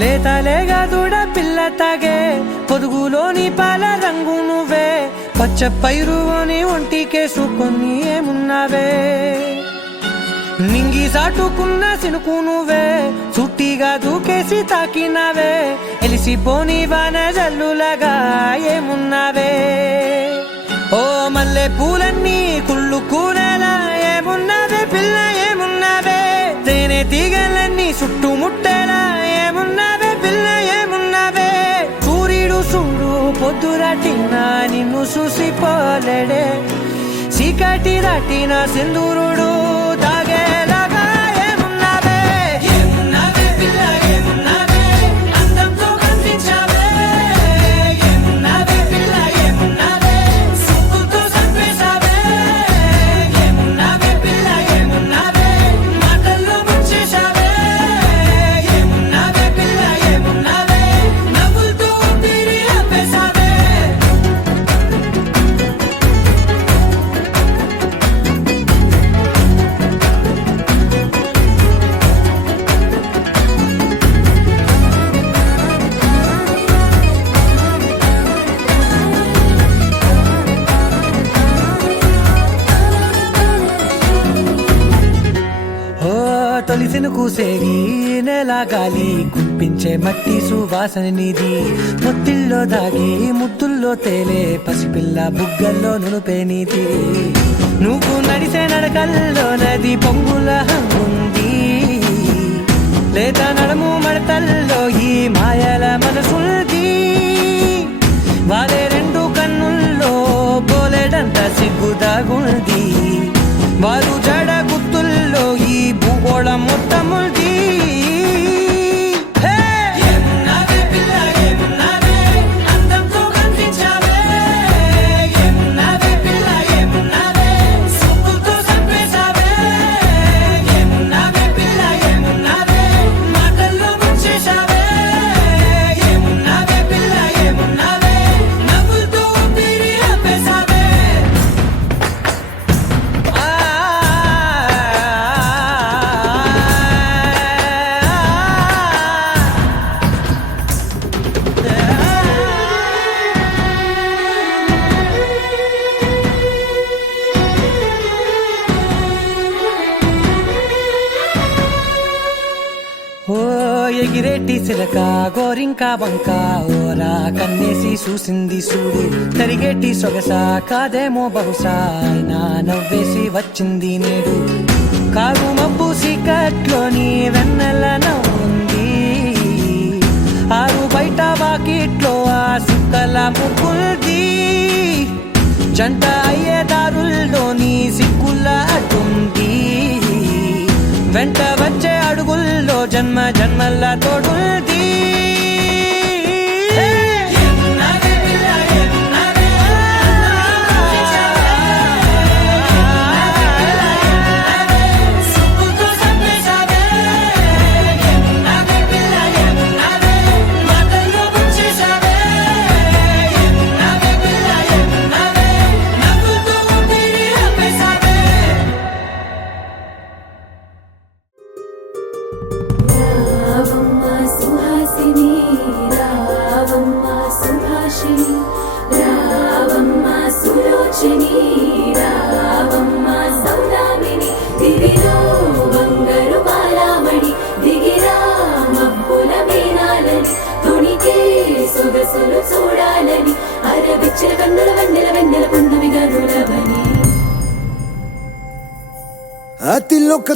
లేతలేగా దూడ పిల్ల తాగే పొదుగులోని పాల రంగు నువ్వే పచ్చ పైరుని ఒంటికేసుకొని ఏమున్నావే నింగి సాటుకున్న సినుకు నువ్వే చుట్టిగా దూకేసి తాకినావే ఎలిసిపోని వాన జల్లులగా ఏమున్నావే ఓ మల్లె పూలన్నీ కుళ్ళు కూరలా ఏమున్నావే పిల్ల ఏమున్నావే తేనె తీగలన్నీ చుట్టుముట్టేలా ఏమున్నావే పిల్ల ఏమున్నావే సూర్యుడు చూడు పొద్దురాటిన నిన్ను చూసిపోలేడే చీకటి దాటిన సింధూరుడు తాగేలాగా ఏమున్నావే ఏమున్నావే పిల్ల ఏమున్నావే అందంతో కనిపించావే ఏమున్నావే పిల్ల ఏమున్నావే సుక్కుతో చంపేశావే ఏమున్నావే పిల్ల ఏమున్నావే మాటల్లో ముంచేశావే ఏమున్నావే పిల్ల ఏమున్నావే నవ్వులతో ఊపిరి ఆపేశావే తొలిసిన కూసేగి నెల గాలి గుప్పించే మట్టి సువాసన నీది మొత్తిల్లో దాగి ముద్దుల్లో తేలే పసిపిల్ల బుగ్గల్లో నునుపే నీది నువ్వు నడిసే నడకల్లో నది పొంగుల హంగుంది లేదా నడుము మడతల్లో ఈ మాయల మనసుల్ది వారే రెండు కన్నుల్లో బోలెడంత సిగ్గుదాగుంది వారు జడ గుత్తుల్లో ఈ భూగోళం మొత్తముల్ది ఎగిరేటి సిలక గోరింక వంక ఓరా కన్నేసి చూసింది చూడు తరిగేటి సొగస కాదేమో బహుశా అయినా నవ్వేసి వచ్చింది నేడు కారు మబ్బు సీకట్లోని వెన్నెల నవ్వుంది ఆరు బయట వాకిట్లో ఆ సుక్కల ముగ్గుల్ది జంట అయ్యే దారుల్లోని సిగ్గుల అడ్డుంది వెంట వచ్చే అడుగుల్లో జన్మ జన్మల్ల తోడుల్ది చూడాలని అరవిచ్చల కన్నుల వెన్నెల వెన్నెల పున్నమిగా నులవని అతిలోక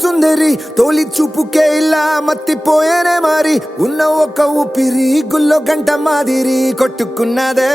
సుందరి తోలి చూపుకే ఇలా మత్తిపోయేనే మారి ఉన్న ఒక ఊపిరి గుల్లో గంట మాదిరి కొట్టుకున్నదే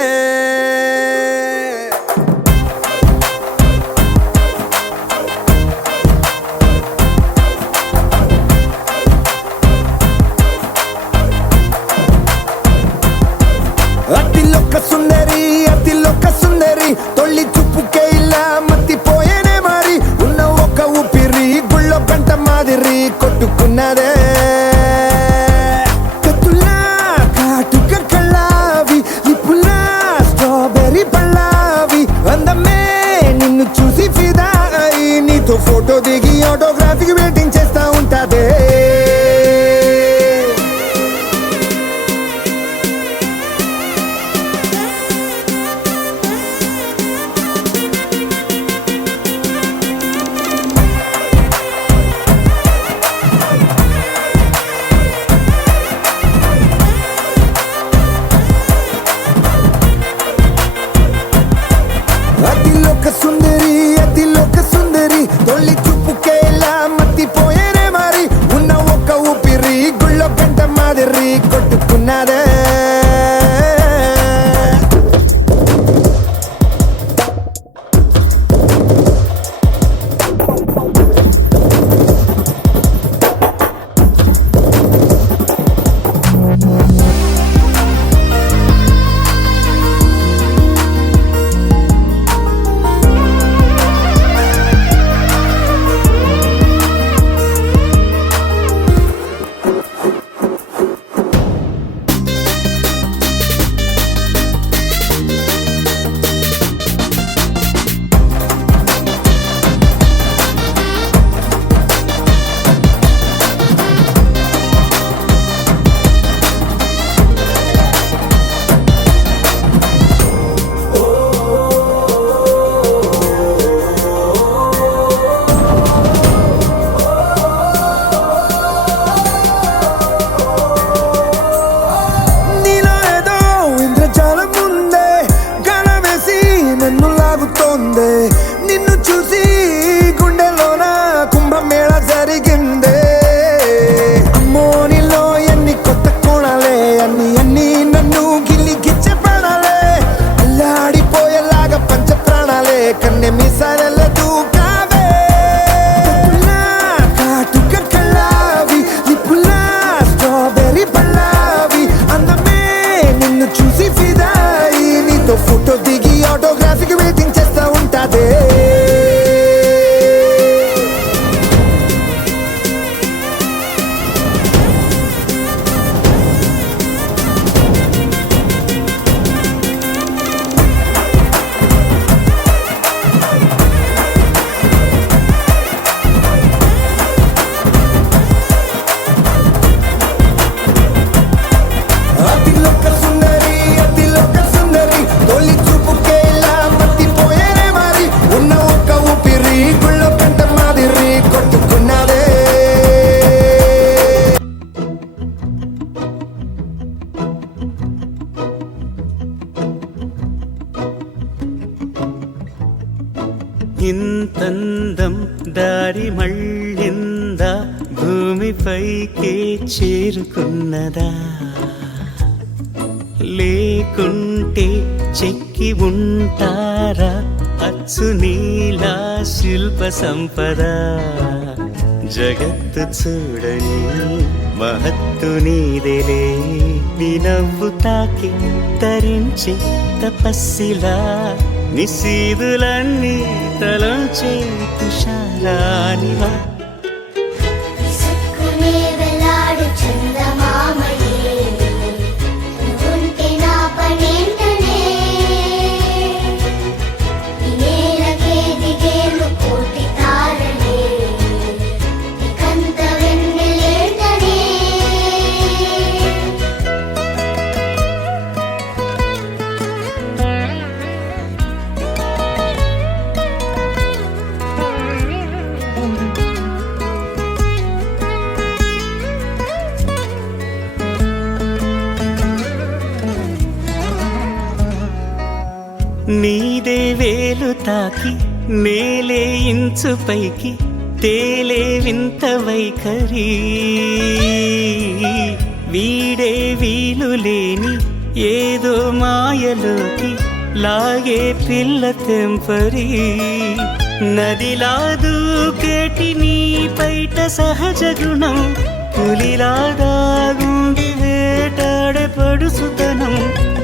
అతిలోక సుందరి తొలి చూపుకే ఇలా మత్తిపోయేనే మారి ఉన్న ఒక ఊపిరి గుళ్ళో గంట మాదిరి కొట్టుకున్నదే కత్తులా కాటుక కళ్ళావి లిప్పులా స్ట్రాబెర్రీ పళ్ళావి అందమే నిన్ను చూసి ఫిదా అయి నీతో ఫోటో దిగి ఆటోగ్రాఫీకి వెయిటింగ్ చేస్తా ఉంటాదే అందం దారి మళ్ళిందా, భూమిపైకే చేరుకున్నదా? లేకుంటే చెక్కి ఉంటారా అచ్చు నీలా శిల్ప సంపద? జగత్తు చూడని మహత్తు నీదేలే, నీ నవ్వు తాకి తరించే తపస్సిలా, నిశీదులన్నీ తలంచే తుషారానివా. విసుక్కునే వెలాడు చందమామయే, నువ్వుంటే నా పనేంటనే? ఈ నేలకే దిగేను కోటి తారలే, ఇకంత వెన్నెలేంటనే? నీదే వేలు తాకి నేలే ఇంచు పైకి తేలే వింత వైఖరి, వీడే వీలు లేని ఏదో మాయలోకి లాగే పిల్ల తెంపరి. నదిలా దూకేటి నీ పైట సహజ గుణం, పులిలా దాగుండి వేటాడే పడుసుతనం.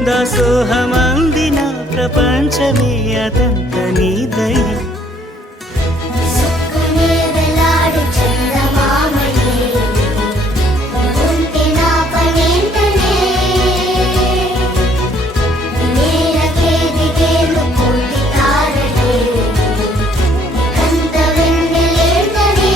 దాసోహమందిన ప్రపంచమే అదంత నీదై. విసుక్కునే వెలాడు చందమామయే, నువ్వుంటే నా పనేంటనే? ఈ నేలకే దిగేను కోటి తారలే, ఇకంత వెన్నెలేంటనే?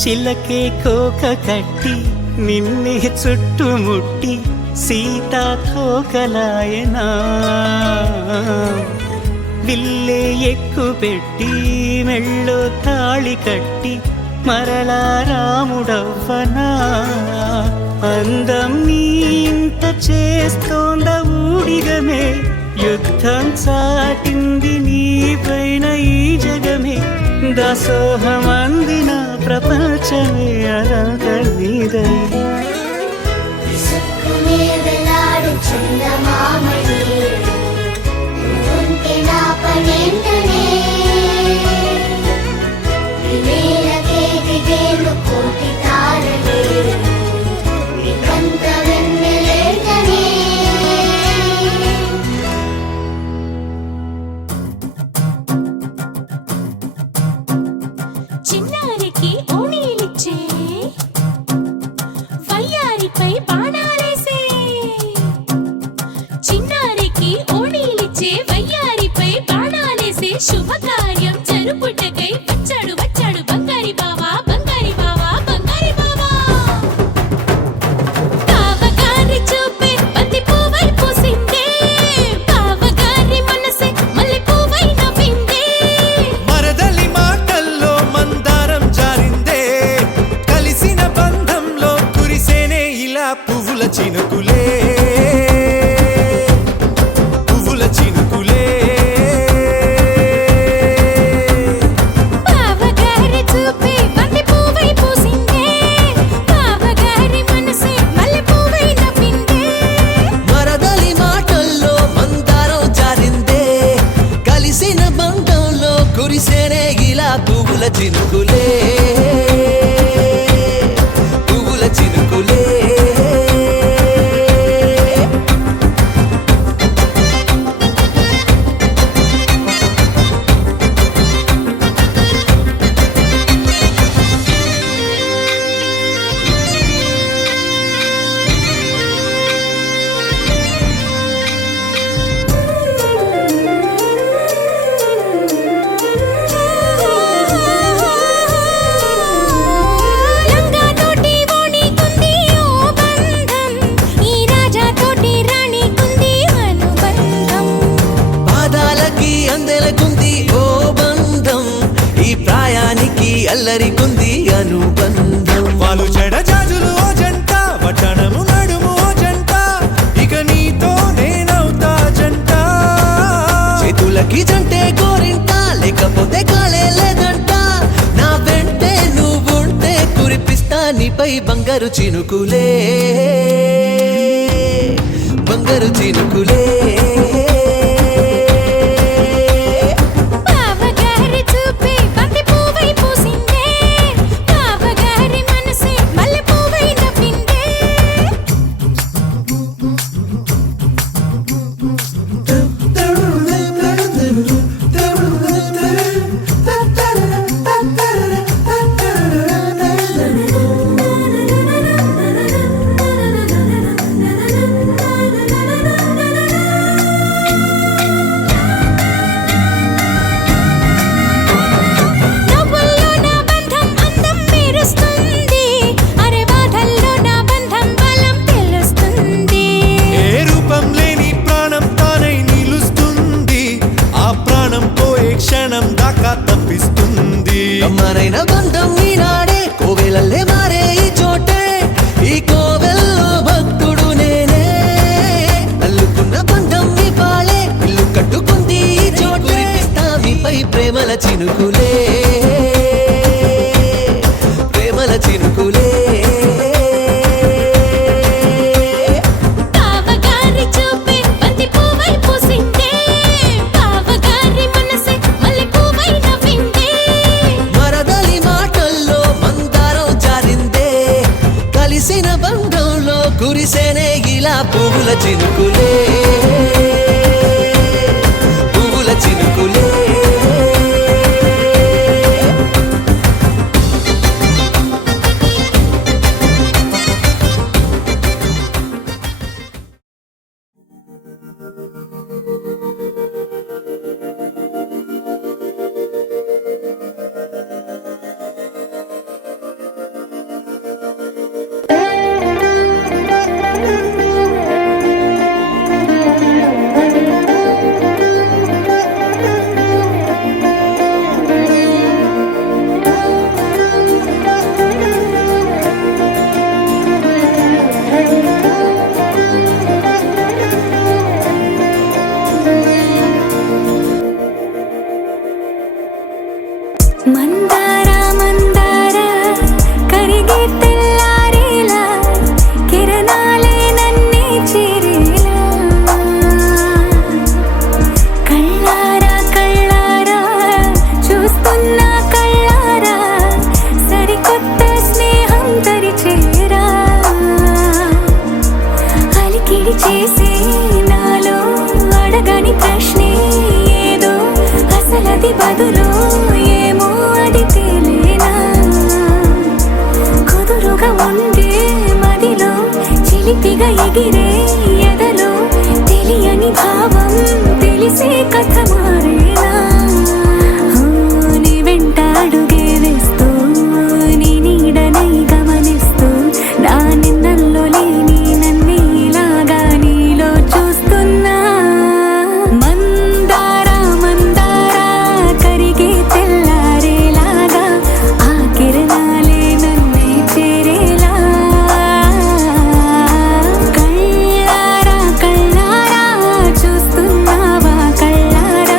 చిలకే కోక కట్టి నిన్నే చుట్టుముట్టి సీతాకోకలాయనా, విల్లే ఎక్కు పెట్టి మెళ్ళో తాళి కట్టి మరలా రాముడవ్వనా. అందం నీ ఇంత చేస్తోంద ఊడిగమే, యుద్ధం చాటింది నీ పైన ఈ జగమే. దాసోహమందిన ప్రపంచమే అనంత నీదై. విసుక్కునే వెలాడు చందమామయే, నువ్వుంటే నా పనేంటనే? ఈ నేలకే దిగేను కోటి తారలే, ఇకంత వెన్నెలేంటనే? చిన్నారికి ఓణీలిచ్చే, వయ్యారిపై బాణాలేసే. చిన్నారికి ఓణీలిచ్చే, వయ్యారిపై బాణాలేసే, శుభకార్యం జరుపుటకై వచ్చాడు వచ్చాడు బంగారి బావా, బంగారి బావా, బంగారి బావా. బావగారి చూపే బంతి పువ్వై పూసిందే, బావగారి మనసే మల్లె పువ్వై నవ్విందే. మరదలి మాటల్లో మందారం జారిందే, కలిసిన బంధంలో కురిసేనే ఇలా పువ్వుల చినుకులే, పువ్వుల చినుకులే. బావగారి చూపే బంతి పువ్వై పూసిందే, బావగారి మనసే మల్లె పువ్వై నవ్విందే. మరదలి మాటల్లో మందారం జారిందే, కలిసిన బంధంలో కురిసేనే ఇలా పువ్వుల చినుకులే, పువ్వుల చినుకులే. అల్లరికుంది అనుబంధం. వాళ్ళు చెడజాజులు ఓ జంట, వడ్డాణము నడుము ఓ జంట, ఇక నీతో నేనవుతా జంట. చేతులకి జంటే గోరింట, లేకపోతే కాలే లేదంట. నా వెంటే నువ్వుంటే కురిపిస్తా నీపై బంగారు చినుకులే, బంగారు చినుకులే. బావగారి చూపే బంతి పువ్వై పూసిందే, బావగారి మనసే మల్లె పువ్వై నవ్విందే. నవ్వుల్లో నా బంధం అందం మెరుస్తుంది, అరే బాధల్లో నా బంధం బలం తెలుస్తుంది. ఏ రూపం లేని ప్రాణం తానై నిలుస్తుంది, ఆ ప్రాణం పోయే క్షణం దాకా తప్పిస్తుంది. అమ్మనైన బంధం ఈనాడే కోవెలల్లే మారే ఈ చోటే, ఈ కోవెల్లో భక్తుడు నేనే. అల్లుకున్న బంధం ఈ పాళే, ఇల్లు కట్టుకుంది ఈ చోటే. మీపై ప్రేమల చినుకులే, ప్రేమల చినుకులే. బావగారి చూపే బంతి పువ్వై పూసిందే, బావగారి మనసే మల్లె పువ్వై నవ్విందే. మరదలి మాటల్లో మందారం జారిందే, కలిసిన బంధంలో కురిసేనే ఇలా పువ్వుల చినుకులే, పువ్వుల చినుకులే. మందార మందార కరిగే తెల్లారేలా, కిరణాలే నన్నే చేరేలా. కళ్ళారా కళ్ళారా చూస్తున్నా కళ్ళారా, సరికొత్త స్నేహం తరిచేరా. అలికిడి చేసే నాలో అడగని ప్రశ్నే ఏదో, అసలది బదులు ఏమో అది తేలేనా. కుదురుగా ఉండే మదిలో చిలిపిగా ఎగిరే ఎదలో, తెలియని భావం తెలిసే కథ మారేనా. నీ వెంట అడుగే వేస్తూ, నీ నీడనై గమనిస్తూ, నా నిన్నల్లో లేని నన్నే ఇలాగా నీలో చూస్తున్నా. మందార మందార కరిగే తెల్లారేలాగా, ఆ కిరణాలే నన్నే చేరేలా. కళ్ళారా కళ్ళారా చూస్తున్నావా కళ్ళారా,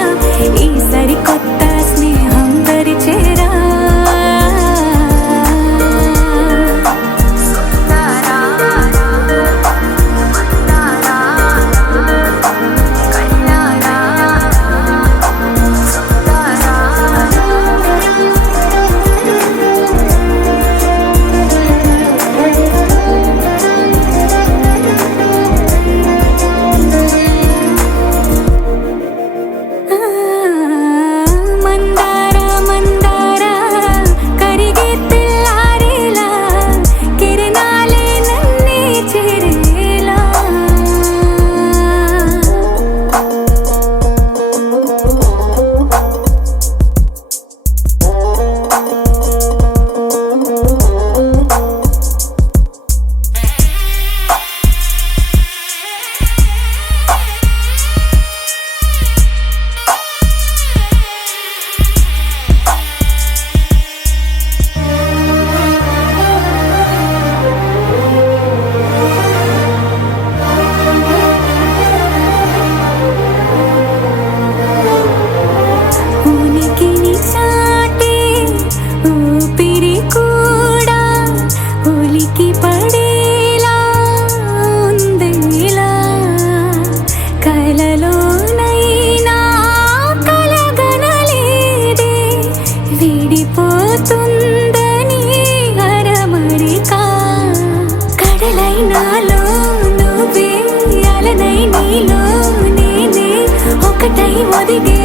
ఒకటై ఒదిగే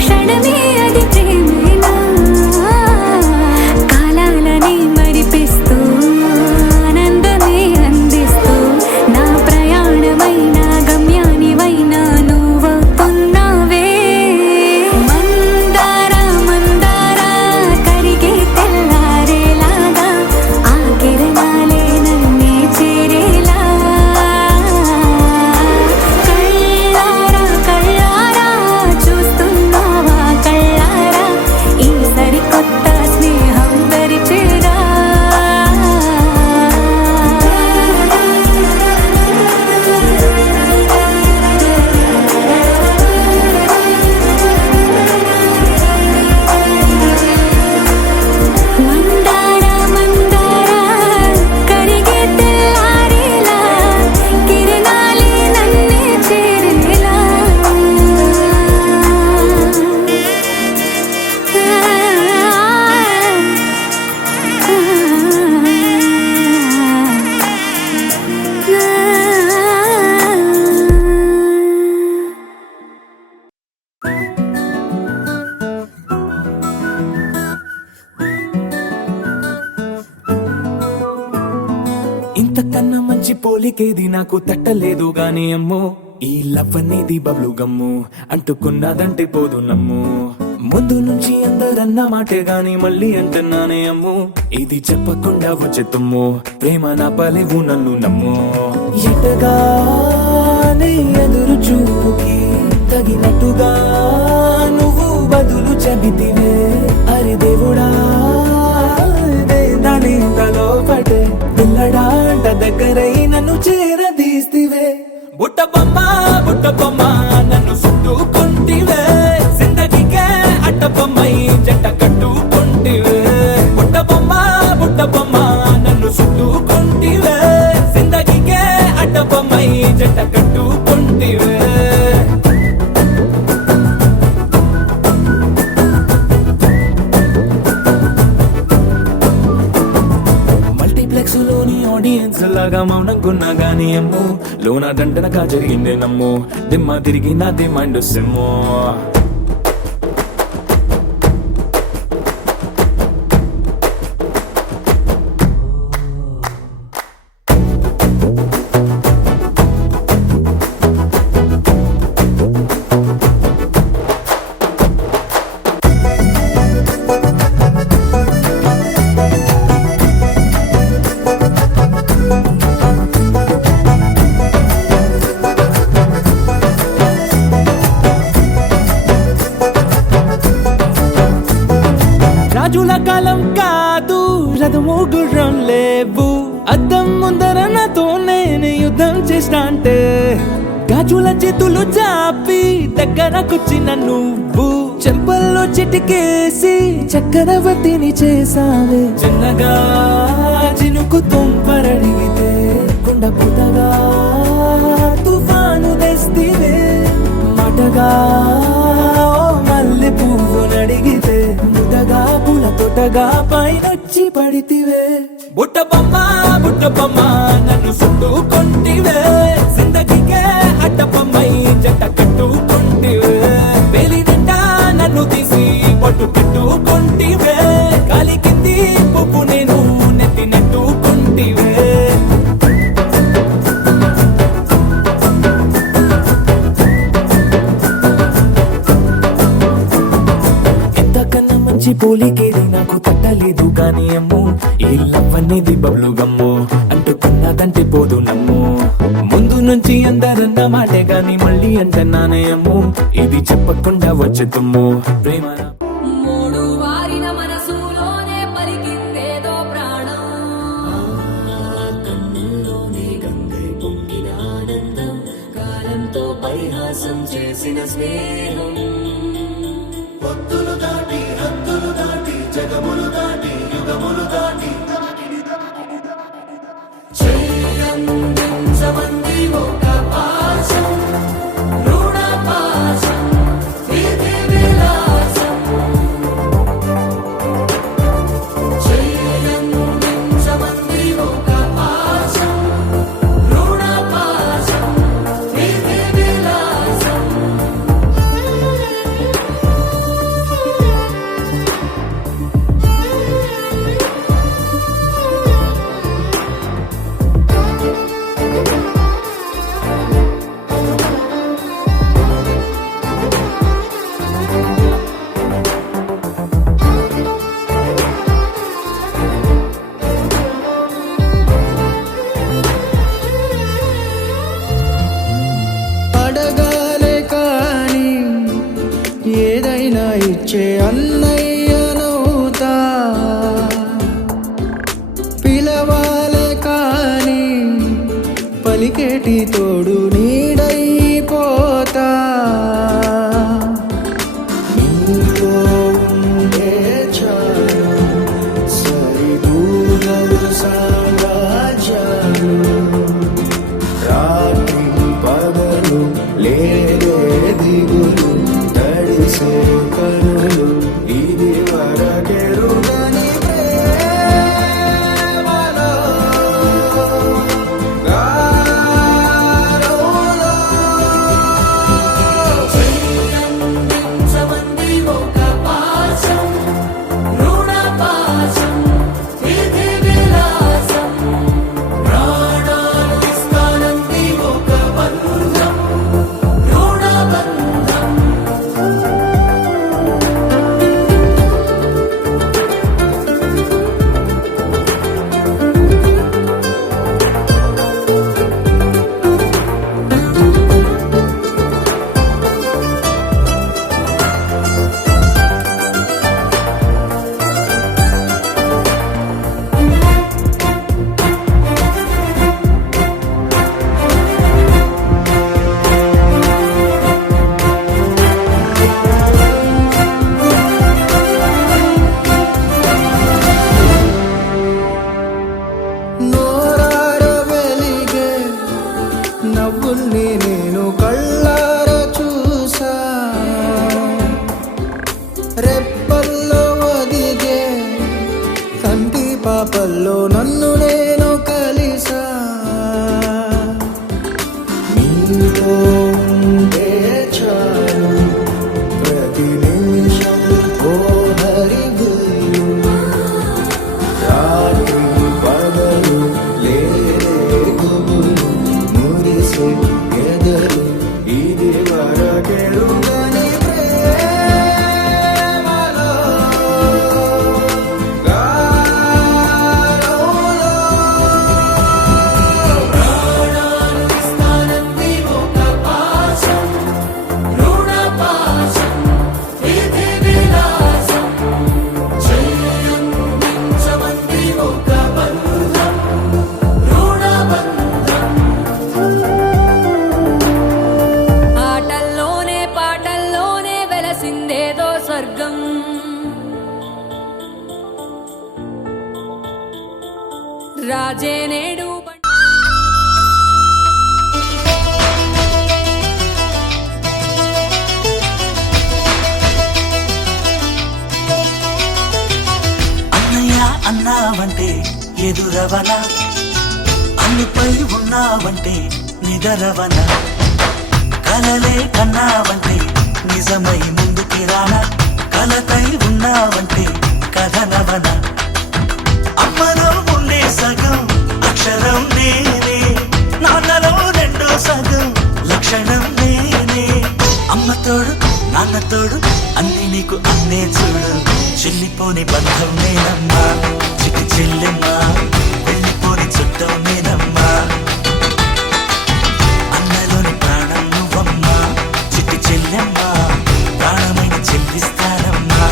క్షణమే అది ప్రేమేనా కాలాలని మరిపిస్తూ ఆనందమే అందిస్తూ నా ప్రయాణమైన గమ్యానివైనా నువ్వవుతున్నావే మందార మందార కరిగే తెల్లారేలాగా ఆ కిరణాలే నన్నే చేరేలా కళ్ళారా కళ్ళారా చూస్తున్నావా కళ్ళారా ఈ సరికొత్త స్నేహం దరిచేరా మందార మందార కరిగే తెల్లారేలా కిరణాలే నన్నే చేరేలా ఇంతకన్నా మంచి పోలికేది నాకు తట్టలేదు గాని అమ్మో ఈ లవ్ అనేది బబ్లు గమ్ము అంటుకున్నదంటే పోదు నమ్ము ముందు నుంచి అందరన్న మాటే గాని మళ్ళీ అంటున్నానే అమ్ము ఇది చెప్పకుండా వచ్చే తుమ్ము ప్రేమ నా పలేవు నన్ను నమ్ము ఎటగానే ఎదురు చూపుకి తగినట్టుగా నువ్వు బదులు చెబితివే అరే దేవుడా దాని తలో పడే పిల్లడాంట దగ్గరై నన్ను చేరదీస్తివే బుట్ట బొమ్మ నన్ను చుట్టుకుంటివే జిందగీకే అట్ట బొమ్మై జంట కట్టుకుంటివే బుట్ట బొమ్మ నన్ను చుట్టుకుంటివే జిందగీకే అట్ట బొమ్మై జంట కట్టుకుంటివే మల్టీప్లెక్స్ లోని ఆడియన్స్ లాగా మౌనంకున్నా గానీ అమ్ము లోన దండనగా జరిగిందే నమ్ము దిమ్మ తిరిగి నాదే మైండ్ సిమ్ము రాజుల కాలం కాదు రథము గుర్రం లేవు అద్దం ముందర నాతో నేను యుద్ధం చేస్తా అంటే గాజుల చేతులు చాపి దగ్గరకొచ్చిన నువ్వు చెంపల్లో చిటికేసి చక్రవర్తిని చేసావే చిన్నగా చినుకు తుంపరడిగితే కుండ పుటగా తుఫాను తెస్తివే మాటగా మల్లె పువ్వు నడిగితే ముదగా పూల తోటగా పైనొచ్చి పడితివే బుట్ట బొమ్మ నన్ను చుట్టుకుంటివే జిందగీకే అట్ట బొమ్మై జంట కట్టుకుంటివే వేలి నిండా నన్ను తీసి పట్టు పెట్టుకుంటివే కాలి కింది పువ్వు నేను నెత్తి నెట్టుకుంటివే మంచి పోలికేది నాకు తట్టలేదు కానీ అమ్ము ఈ లవ్ అనేది బబ్లు గమ్ము అంటుకున్నదంటే పోదు నమ్ము ముందు నుంచి అందరన్న మాటే గాని మళ్ళీ అంటున్నానే అమ్ము ఇది చెప్పకుండా వచ్చే తుమ్ము ప్రేమ మూడు వారిన మనసులోనే పలికిందేదో ప్రాణం కన్నుల్లోనే గంగై పొంగిన ఆనందం కాలంతో పరిహాసం చేసిన స్నేహం భక్తులు దాటి హద్దులు దాటి జగములు దాటి యుగములు దాటి చెయ్యందించమంది ఒక పాశం రుణ పాశం విధి విలాసం చెయ్యందించమంది ఒక పాశం రుణ పాశం విధి విలాసం పిలిచే అన్నయ్యనవుతా పిలవాలే కాని పలికేటి తోడు నీడైపోతా నీతో ఉండే చాలు సరిదూగలు సామ్రాజ్యాలు రాత్రి పగలు లేదే దిగులు తడిసే కనులు ఇది వరకెరుగని ప్రేమలో గారోలో సంబంధి ఒక పాశం రుణ పాశం విధి విలాసం ప్రాణాలు ఇస్తానంది ఒక బంధం రుణ బంధం నోరార వెలిగే నవ్వుల్ని నేను కళ్ళార చూసా రెప్పల్లో ఒదిగే కంటి పాపల్లో నన్ను నేను కలిసా నీతో ఉండే చాలు ప్రతి నిమిషం ఓ హరివిల్లు రాత్రి పగలు లేరే గుబులు మురిసే ఎదలు ఇది వరకెరుగని ప్రేమలో గారోలో ప్రాణాలు ఇస్తానంది ఒక పాశం రుణ పాశం విధి విలాసం చెయ్యందించమంది ఒక బంధం రుణ బంధం ఆటల్లోనే పాటల్లోనే వెలసిందేదో స్వర్గం రాజే నేడు అన్నయ్య అన్నావంటే ఎదురవన అన్నిపై ఉన్నావంటే నిదరవన కలలే కన్నావంటే నిజమై ముందుకి రానా కలతై ఉన్నావంటే కథనవన అమ్మలో ఉండే సగం అక్షరం నేనే నాన్నలో రెండో సగం లక్షణం నేనే అమ్మ తోడు నాన్న తోడు అన్ని నీకు అన్నే చూడు చెల్లిపోని బంధం నేనమ్మా చిటి చెల్లెమ్మా వెళ్ళిపోని చుట్టం నేనమ్మా అన్నలోని ప్రాణం నువ్వమ్మా చిటి చెల్లెమ్మా ప్రాణమైన చెల్లిస్తానమ్మా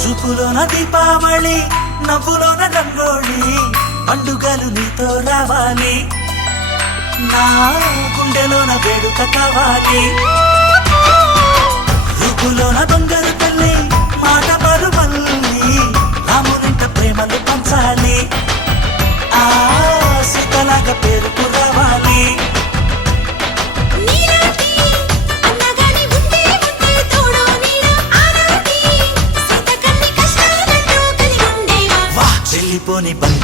చూపులోన దీపావళి నవ్వులోన రంగోళి పండుగలు నీతో రావాలి నా గుండెలోన వేడుక కావాలి రూపులోన దొంగలు తల్లి మాట పరుమల్లి రామునింట ప్రేమలు పంచాలి ఆ సీతలాగా పేరుకు రావాలి నీలాంటి అన్నగాని ఉంటే ఉంటే తోడు నీడ ఆనాటి సీత కన్ని కష్టాలంటూ కలిగి ఉండేవా చేసుకొని బంగారు